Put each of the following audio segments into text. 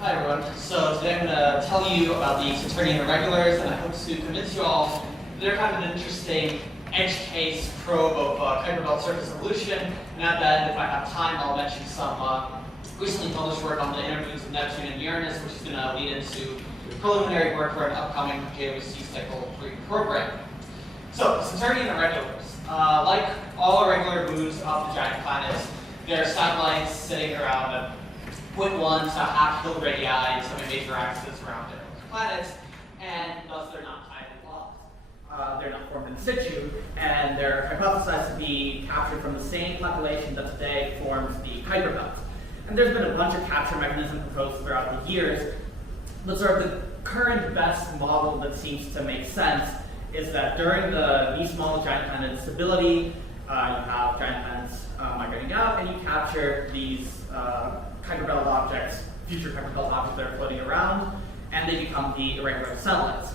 Hi everyone. So today I'm going to tell you about the Saturnian Irregulars, and I hope to convince you all they're kind of an interesting edge case probe of Kuiper belt surface evolution. And at the end, if I have time, I'll mention some recently published work on the inner moons of Neptune and Uranus, which is going to lead into preliminary work for an upcoming JWC Cycle 3 program. So, Saturnian Irregulars. Like all irregular moons of the giant planets, they're satellites sitting around a 0.1 to half kilometer radii in some major axes around their planets, and thus they're not tidally locked. They're not formed in situ, and they're hypothesized to be captured from the same population that today forms the Kuiper belt. And there's been a bunch of capture mechanisms proposed throughout the years, but sort of the current best model that seems to make sense is that during these small giant planet instability, you have giant planets migrating out, and you capture these Kuiper belt objects, future Kuiper belt objects that are floating around, and they become the irregular satellites.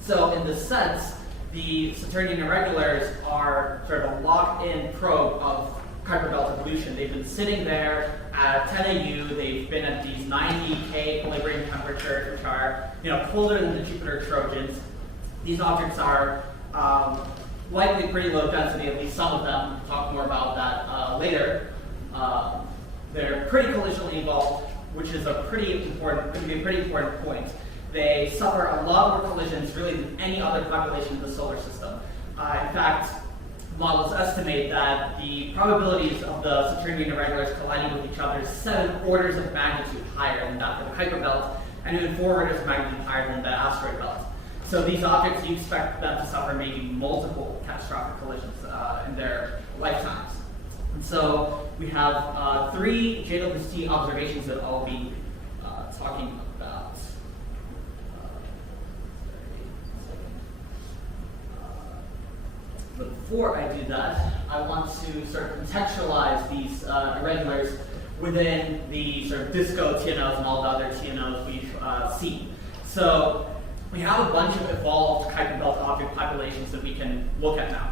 So in this sense, the Saturnian Irregulars are sort of a locked-in probe of Kuiper belt evolution. They've been sitting there at 10 AU. They've been at these 90 K equilibrium temperatures, which are colder than the Jupiter Trojans. These objects are likely pretty low density, at least some of them. We'll talk more about that later. They're pretty collisionally involved, which is going to be a pretty important point. They suffer a lot more collisions really than any other population in the solar system. In fact, models estimate that the probabilities of the Saturnian Irregulars colliding with each other is 7 orders of magnitude higher than that for the Kuiper belt, and even 4 orders of magnitude higher than the asteroid belt. So these objects, you expect them to suffer maybe multiple catastrophic collisions in their lifetimes. And so we have 3 JWST observations that I'll be talking about. But before I do that, I want to sort of contextualize these irregulars within the sort of disco TNOs and all the other TNOs we've seen. So we have a bunch of evolved Kuiper belt object populations that we can look at now.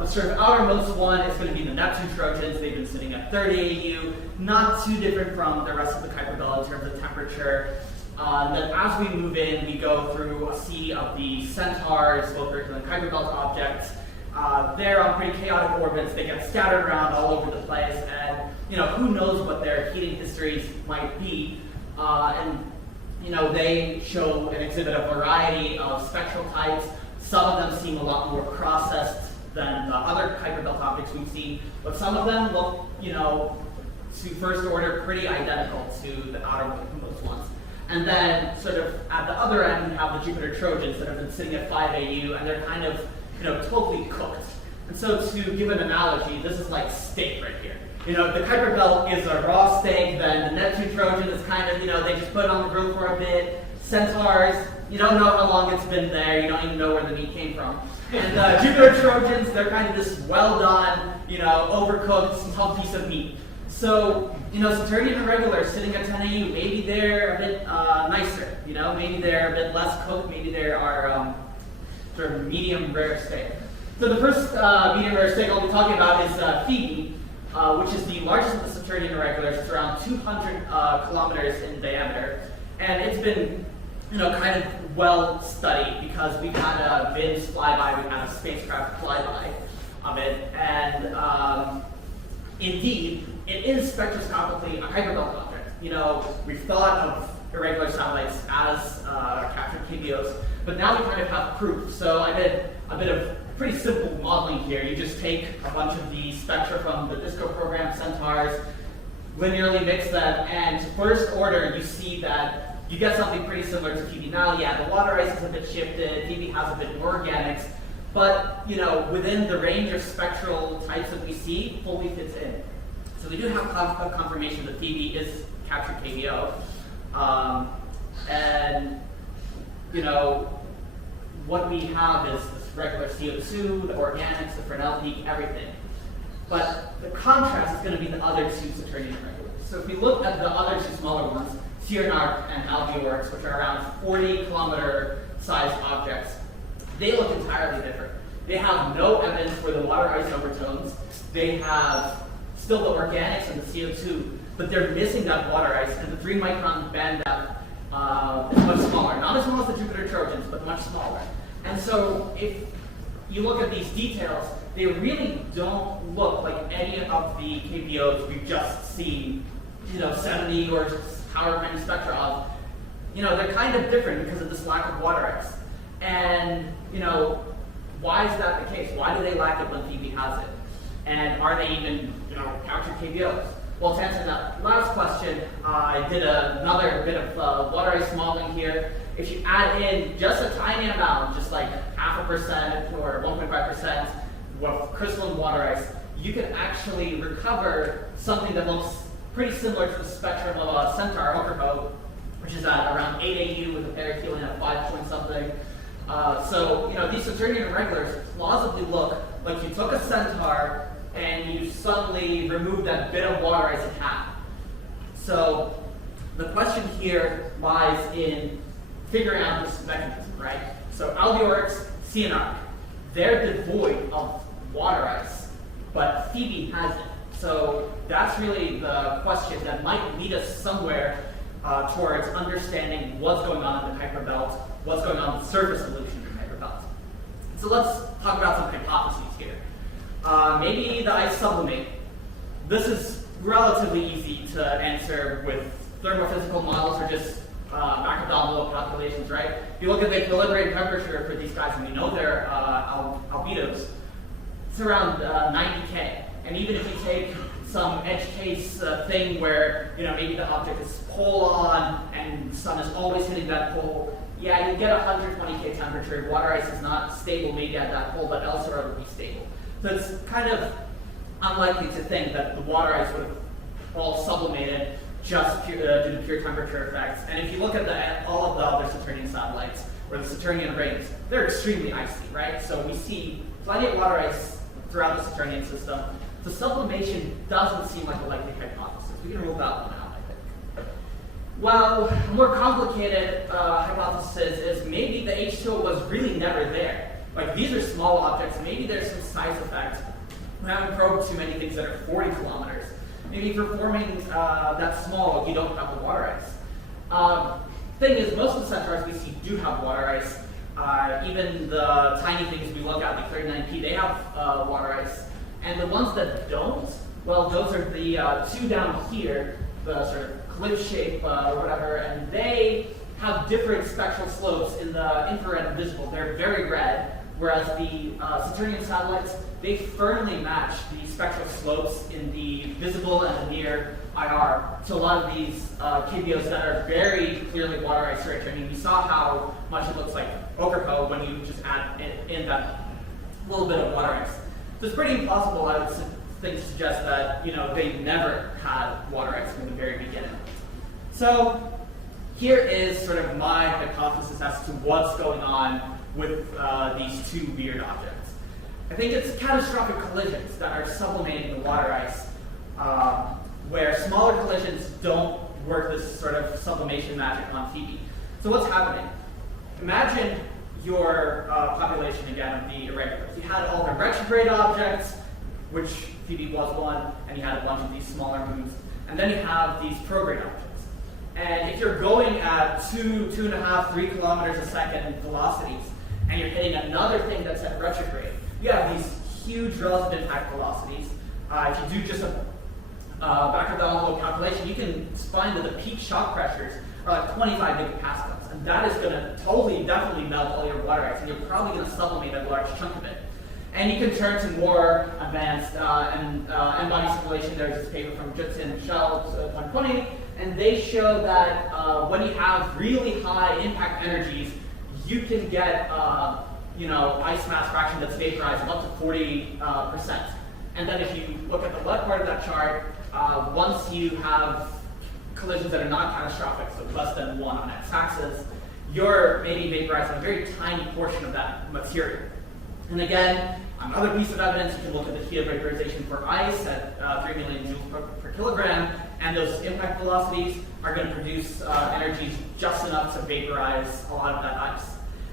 The sort of outermost one is going to be the Neptune Trojans. They've been sitting at 30 AU, not too different from the rest of the Kuiper belt in terms of temperature. Then as we move in, we go through a sea of the Centaurs, both the Kuiper belt objects. They're on pretty chaotic orbits. They get scattered around all over the place, and who knows what their heating histories might be. They show and exhibit a variety of spectral types. Some of them seem a lot more processed than the other Kuiper belt objects we've seen, but some of them look, to first order, pretty identical to the outermost ones. And then, sort of at the other end, we have the Jupiter Trojans that have been sitting at 5 AU, and they're kind of, totally cooked. And so, to give an analogy, this is like steak right here. The Kuiper belt is a raw steak, then the Neptune Trojan is kind of, they just put it on the grill for a bit. Centaurs, you don't know how long it's been there, you don't even know where the meat came from. And Jupiter Trojans, they're kind of this well done, overcooked, tough piece of meat. So, Saturnian Irregulars sitting at 10 AU, maybe they're a bit nicer, maybe they're a bit less cooked, maybe they are sort of medium rare steak. So the first medium rare steak I'll be talking about is Phoebe, which is the largest of the Saturnian Irregulars. It's around 200 kilometers in diameter, and it's been kind of well studied because we've had a VINS flyby, we've had a spacecraft flyby of it, and indeed, it is spectroscopically a Kuiper belt object. We've thought of irregular satellites as captured KBOs, but now we kind of have proof. So I did a bit of pretty simple modeling here. You just take a bunch of the spectra from the DISCO program, Centaurs, linearly mix them, and to first order, you see that you get something pretty similar to Phoebe. Now, yeah, the water ice is a bit shifted, Phoebe has a bit more organics, but within the range of spectral types that we see, fully fits in. So we do have confirmation that Phoebe is captured KBO, and what we have is this regular CO2, the organics, the Fresnel peak, everything. But the contrast is going to be the other 2 Saturnian Irregulars. So if we look at the other 2 smaller ones, Cyrnark and Algeorix, which are around 40-kilometer sized objects, they look entirely different. They have no evidence for the water ice overtones. They have still the organics and the CO2, but they're missing that water ice, and the 3 micron band depth is much smaller. Not as small as the Jupiter Trojans, but much smaller. And so if you look at these details, they really don't look like any of the KBOs we've just seen, 70 or however many spectra of. They're kind of different because of this lack of water ice. And, why is that the case? Why do they lack it when Phoebe has it? And are they even, captured KBOs? Well, to answer that last question, I did another bit of water ice modeling here. If you add in just a tiny amount, just like 0.5% or 1.5% of crystalline water ice, you can actually recover something that looks pretty similar to the spectrum of a Centaur hooker boat, which is at around 8 AU with a perihelion of 5 point something. So, these Saturnian irregulars plausibly look like you took a Centaur and you suddenly removed that bit of water ice in half. So, the question here lies in figuring out this mechanism, right? So, albiorix, CNR, they're devoid of water ice, but Phoebe has it. So, that's really the question that might lead us somewhere towards understanding what's going on in the Kuiper belt, what's going on with surface evolution in the Kuiper belt. So let's talk about some hypotheses here. Maybe the ice sublimate. This is relatively easy to answer with thermophysical models or just back of the envelope calculations, right? If you look at the equilibrium temperature for these guys, and we know they're albedos, it's around 90K. And even if you take some edge case thing where maybe the object is pole on and the sun is always hitting that pole, yeah, you get 120K temperature. Water ice is not stable maybe at that pole, but elsewhere it would be stable. So it's kind of unlikely to think that the water ice would have all sublimated just due to pure temperature effects. And if you look at all of the other Saturnian satellites, or the Saturnian rings, they're extremely icy, right? So we see plenty of water ice throughout the Saturnian system. So sublimation doesn't seem like a likely hypothesis. We can rule that one out, I think. Well, a more complicated hypothesis is maybe the H2O was really never there. Like, these are small objects. Maybe there's some size effect. We haven't probed too many things that are 40 kilometers. Maybe for forming that small, you don't have the water ice. Thing is, most of the Centaurs we see do have water ice. Even the tiny things we look at, like 39P, they have water ice. And the ones that don't, well, those are the 2 down here, the sort of cliff shape or whatever, and they have different spectral slopes in the infrared and visible. They're very red, whereas the Saturnian satellites, they firmly match the spectral slopes in the visible and the near IR to a lot of these KBOs that are very clearly water ice rich. I mean, we saw how much it looks like ochre when you just add in that little bit of water ice. So it's pretty impossible, I would think, to suggest that they never had water ice from the very beginning. So here is sort of my hypothesis as to what's going on with these 2 weird objects. I think it's catastrophic collisions that are sublimating the water ice, where smaller collisions don't work this sort of sublimation magic on Phoebe. So what's happening? Imagine your population again of the irregulars. You had all the retrograde objects, which Phoebe was one, and you had a bunch of these smaller moons. And then you have these prograde objects. And if you're going at 2.5, 3 kilometers a second velocities, and you're hitting another thing that's at retrograde, you have these huge relative impact velocities. If you do just a back of the envelope calculation, you can find that the peak shock pressures are like 25 megapascals. And that is going to definitely melt all your water ice, and you're probably going to sublimate a large chunk of it. And you can turn to more advanced n-body simulation. There's this paper from Judson and Michelle, 2020, and they show that when you have really high impact energies, you can get ice mass fraction that's vaporized of up to 40%. And then if you look at the left part of that chart, once you have collisions that are not catastrophic, so less than 1 on x-axis, you're maybe vaporizing a very tiny portion of that material. And again, another piece of evidence, you can look at the heat of vaporization for ice at 3 million joules per kilogram, and those impact velocities are going to produce energies just enough to vaporize a lot of that ice.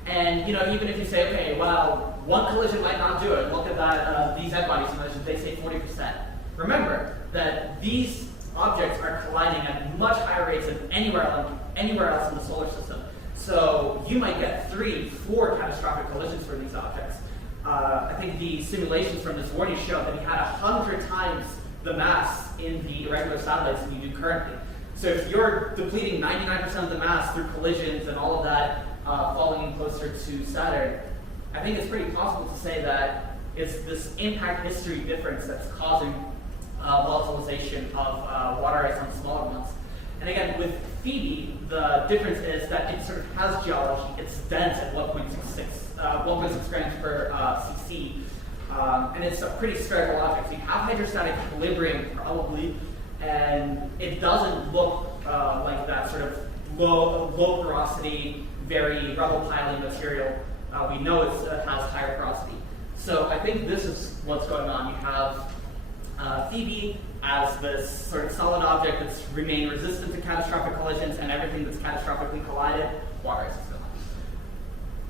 And even if you say, okay, well, one collision might not do it, look at that, these n-body simulations, they say 40%. Remember that these objects are colliding at much higher rates than anywhere else in the solar system. So you might get 3, 4 catastrophic collisions for these objects. I think the simulations from this morning showed that we had 100 times the mass in the irregular satellites than you do currently. So if you're depleting 99% of the mass through collisions and all of that falling in closer to Saturn, I think it's pretty possible to say that it's this impact history difference that's causing volatilization of water ice on the smaller ones. And again, with Phoebe, the difference is that it sort of has geology. It's dense at 1.6 grams per cc, and it's a pretty spherical object. So you have hydrostatic equilibrium probably, and it doesn't look like that sort of low porosity, very rubble piling material. We know it has higher porosity. So I think this is what's going on. You have Phoebe as this sort of solid object that's remained resistant to catastrophic collisions, and everything that's catastrophically collided, water ice is gone.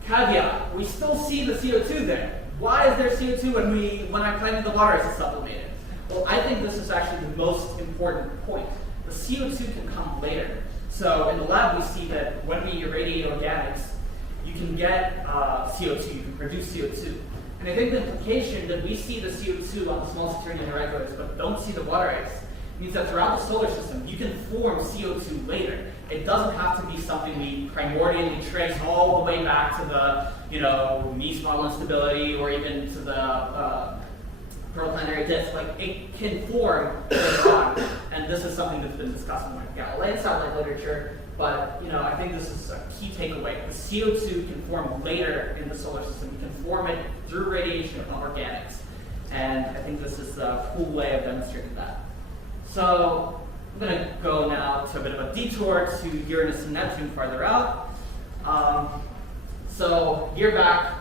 Caveat, we still see the CO2 there. Why is there CO2 when I'm claiming the water ice is sublimated? Well, I think this is actually the most important point. The CO2 can come later. So in the lab, we see that when we irradiate organics, you can get CO2, you can produce CO2. And I think the implication that we see the CO2 on the small Saturnian irregulars but don't see the water ice means that throughout the solar system, you can form CO2 later. It doesn't have to be something we primordially trace all the way back to the, Mies model instability or even to the protoplanetary disk. Like, it can form later on, and this is something that's been discussed in Galilean satellite literature. But I think this is a key takeaway. The CO2 can form later in the solar system. You can form it through radiation of organics, and I think this is a cool way of demonstrating that. So I'm going to go now to a bit of a detour to Uranus and Neptune farther out. So a year back,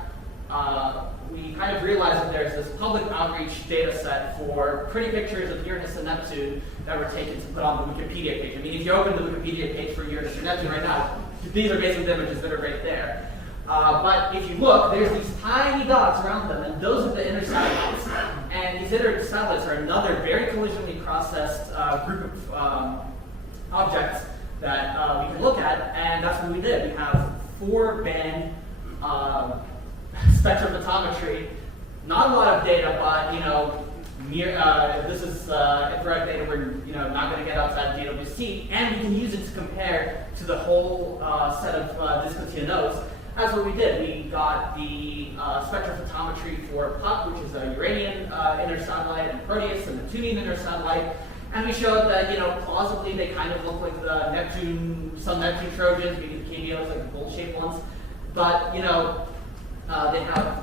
we kind of realized that there's this public outreach data set for pretty pictures of Uranus and Neptune that were taken to put on the Wikipedia page. I mean, if you open the Wikipedia page for Uranus or Neptune right now, these are basically the images that are right there. But if you look, there's these tiny dots around them, and those are the inner satellites. And these inner satellites are another very collisionally processed group of objects that we can look at, and that's what we did. We have 4-band spectrophotometry. Not a lot of data, but this is infrared data we're not going to get outside DWC, and we can use it to compare to the whole set of Discotia nodes. That's what we did. We got the spectrophotometry for Puck, which is a Uranian inner satellite, and Proteus, a Neptunian inner satellite, and we showed that plausibly they kind of look like the some Neptune Trojans, maybe the KBOs, like the bowl-shaped ones, but they have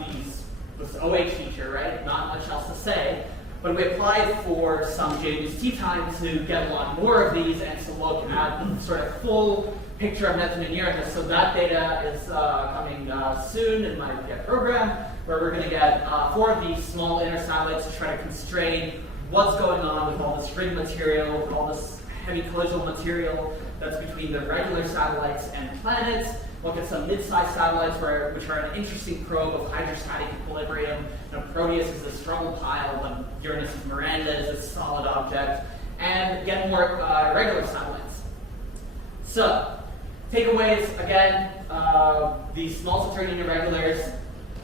this OH feature, right? Not much else to say. But we applied for some JWST time to get a lot more of these and to look at the sort of full picture of Neptune and Uranus. So that data is coming soon in my program, where we're going to get 4 of these small inner satellites to try to constrain what's going on with all this ring material, with all this heavy collisional material that's between the regular satellites and planets. Look at some mid-sized satellites which are an interesting probe of hydrostatic equilibrium. Proteus is this rubble pile, and Uranus' Miranda is this solid object, and get more irregular satellites. So, takeaways, again, these small Saturnian irregulars,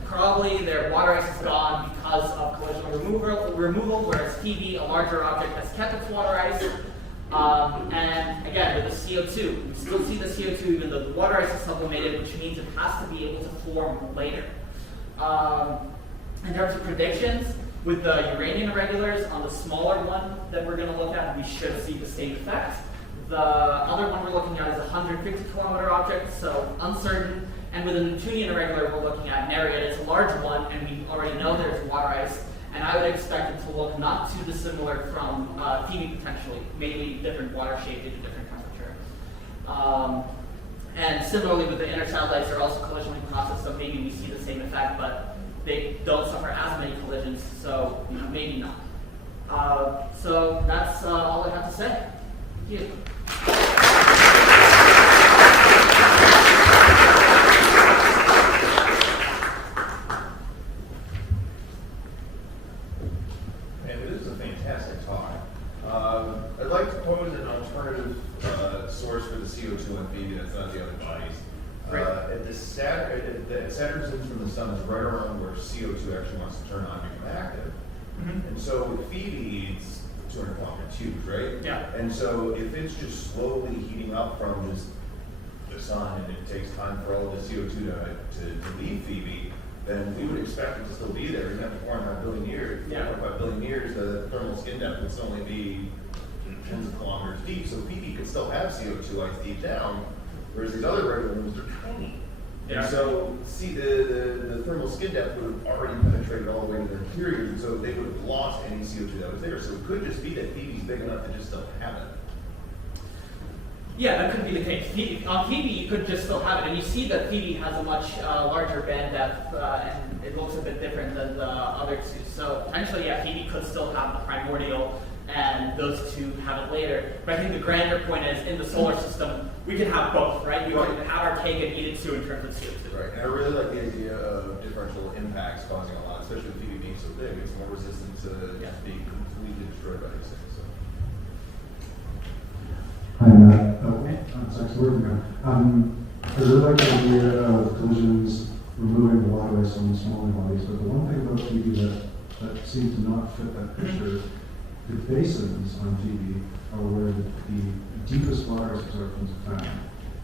probably their water ice is gone because of collisional removal, whereas Phoebe, a larger object, has kept its water ice. And again, with the CO2, we still see the CO2 even though the water ice is sublimated, which means it has to be able to form later. In terms of predictions, with the Uranian irregulars, on the smaller one that we're going to look at, we should see the same effect. The other one we're looking at is a 150-kilometer object, so uncertain. And with the Neptunian irregular we're looking at, Nereid is a large one, and we already know there's water ice. And I would expect it to look not too dissimilar from Phoebe potentially, maybe different water shape due to different temperature. And similarly with the inner satellites, they're also collisionally processed, so maybe we see the same effect, but they don't suffer as many collisions, so maybe not. So that's all I have to say. Thank you. And this is a fantastic talk. I'd like to source for the CO2 on Phoebe, that's not the other bodies. Right. At the Saturn's from the sun is right around where CO2 actually wants to turn on and become active. Mhm. And so with Phoebe, it's 200 kilometer tubes, right? Yeah. And so if it's just slowly heating up from the sun and it takes time for all the CO2 to leave Phoebe, then we would expect it to still be there. Even after 4.5 billion years, Yeah. 4.5 billion years, the thermal skin depth would still only be tens of kilometers deep. So Phoebe could still have CO2 ice deep down, whereas these other regular moons are tiny. Yeah. And so, see, the thermal skin depth would have already penetrated all the way to their interiors, and so they would have lost any CO2 that was there. So it could just be that Phoebe's big enough to just still have it. Yeah, that could be the case. On Phoebe, you could just still have it, and you see that Phoebe has a much larger band depth, and it looks a bit different than the other two. So potentially, yeah, Phoebe could still have the primordial, and those two have it later. But I think the grander point is, in the solar system, we can have both, right? We can have our cake and eat it too in terms of CO2. Right, and I really like the idea of differential impacts causing a lot, especially with Phoebe being so big. It's more resistant to being completely destroyed by these things. So. Hi, Matt. It's actually working now. I really like the idea of collisions removing the water ice on the smaller bodies, but the one thing about Phoebe that seemed to not fit that picture, the basins on Phoebe are where the deepest water ice absorptions are found.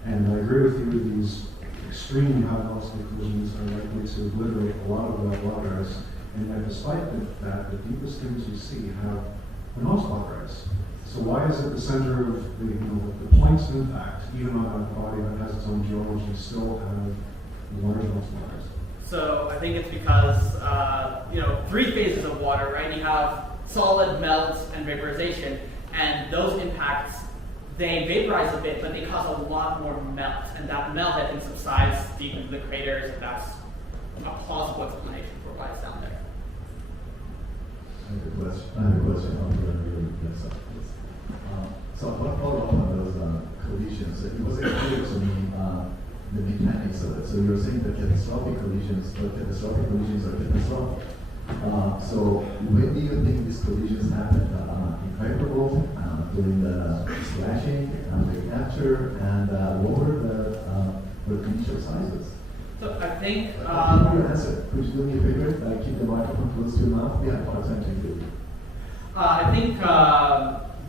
And I agree with you, these extremely high velocity collisions are likely to obliterate a lot of that water ice. And yet, despite that, the deepest things we see have the most water ice. So why is it the center of the points of impact, even on a body that has its own geology, still have the most water ice? So I think it's because, three phases of water, right? You have solid, melt, and vaporization. And those impacts, they vaporize a bit, but they cause a lot more melt. And that melt, I think, subsides deep into the craters. And that's a plausible explanation for why it's down there. I have a question. I'm going to really mess up this. So I want to follow up on those collisions. It wasn't clear to me the mechanics of it. So you were saying that catastrophic collisions are catastrophic. So when do you think these collisions happen? In Kuiper during the splashing, the capture, and lower the initial sizes? So I think... your answer. Could you do me a favor? Keep the microphone close to your mouth. Yeah, what I'm to do. I think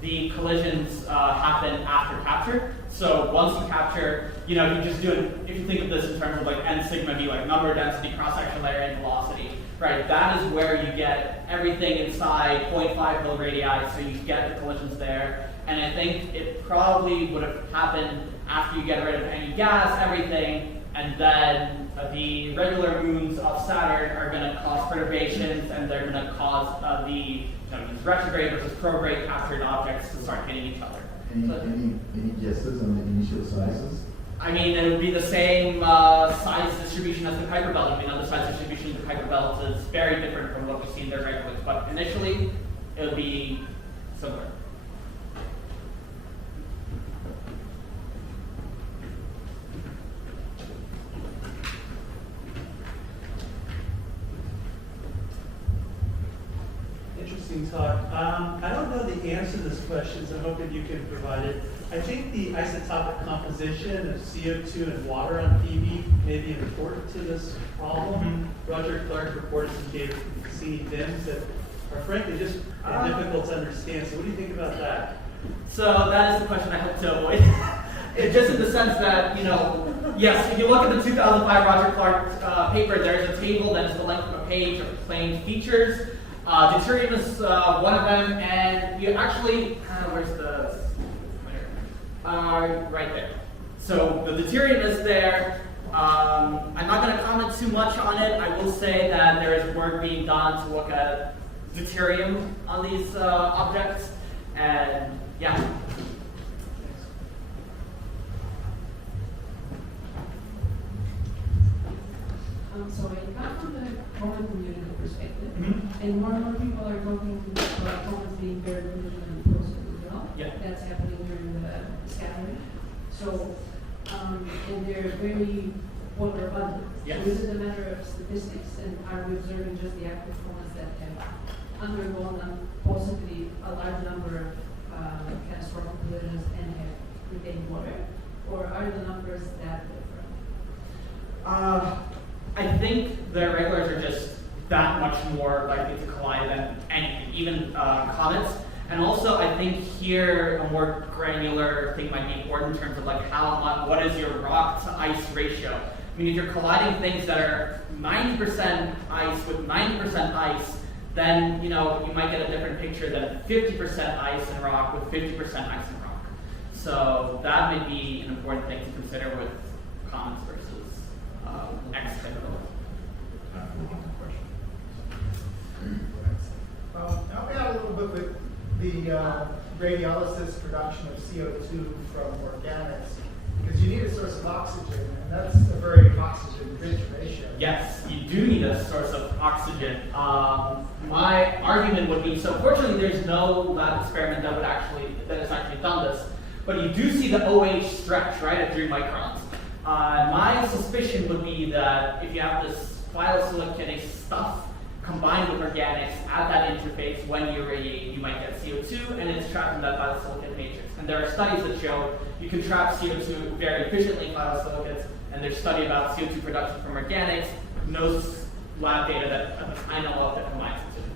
the collisions happen after capture. So once you capture, you just do it, if you think of this in terms of like n sigma b, like number, density, cross-sectional area, and velocity, right? That is where you get everything inside 0.5 milliradii, so you get the collisions there. And I think it probably would have happened after you get rid of any gas, everything, and then the regular moons of Saturn are going to cause perturbations, and they're going to cause these retrograde versus prograde captured objects to start hitting each other. Any guesses on the initial sizes? I mean, it would be the same size distribution as the Kuiper belt. I mean, the size distribution of the Kuiper belt is very different from what we see in the Irregulars, but initially, it would be similar. Interesting talk. I don't know the answer to this question, so I'm hoping you can provide it. I think the isotopic composition of CO2 and water on Phoebe may be important to this problem. Roger Clark reported some data from seeing DIMS that are frankly just difficult to understand. So what do you think about that? So that is the question I hope to avoid. Just in the sense that, yes, if you look at the 2005 Roger Clark paper, there's a table that is the length of a page of plain features. Deuterium is one of them, and you actually, where's the, right there. So the deuterium is there. I'm not going to comment too much on it. I will say that there is work being done to look at deuterium on these objects, and yeah. So it comes from the common community perspective, and more people are talking about commons being very collision and post-collision as well. Yeah. That's happening during the scattering. So, and they're very polar abundant. Yes. So is it a matter of statistics, and are we observing just the active commons that have undergone possibly a large number of catastrophic collisions and have retained water? Or are the numbers that different? I think the irregulars are just that much more likely to collide than anything, even comets. And also, I think here a more granular thing might be important in terms of like how much, what is your rock to ice ratio? I mean, if you're colliding things that are 90% ice with 90% ice, then you might get a different picture than 50% ice and rock with 50% ice and rock. So that may be an important thing to consider with comets versus X type of Help me out a little bit with the radiolysis production of CO2 from organics, because you need a source of oxygen, and that's a very oxygen-rich ratio. Yes, you do need a source of oxygen. My argument would be, so fortunately there's no lab experiment that has actually done this, but you do see the OH stretch, right, at 3 microns. My suspicion would be that if you have this phyllosilicate stuff combined with organics at that interface, when you irradiate, you might get CO2, and it's trapped in that phyllosilicate matrix. And there are studies that show you can trap CO2 very efficiently in phyllosilicates, and there's study about CO2 production from organics. No lab data that I know of that combines the two.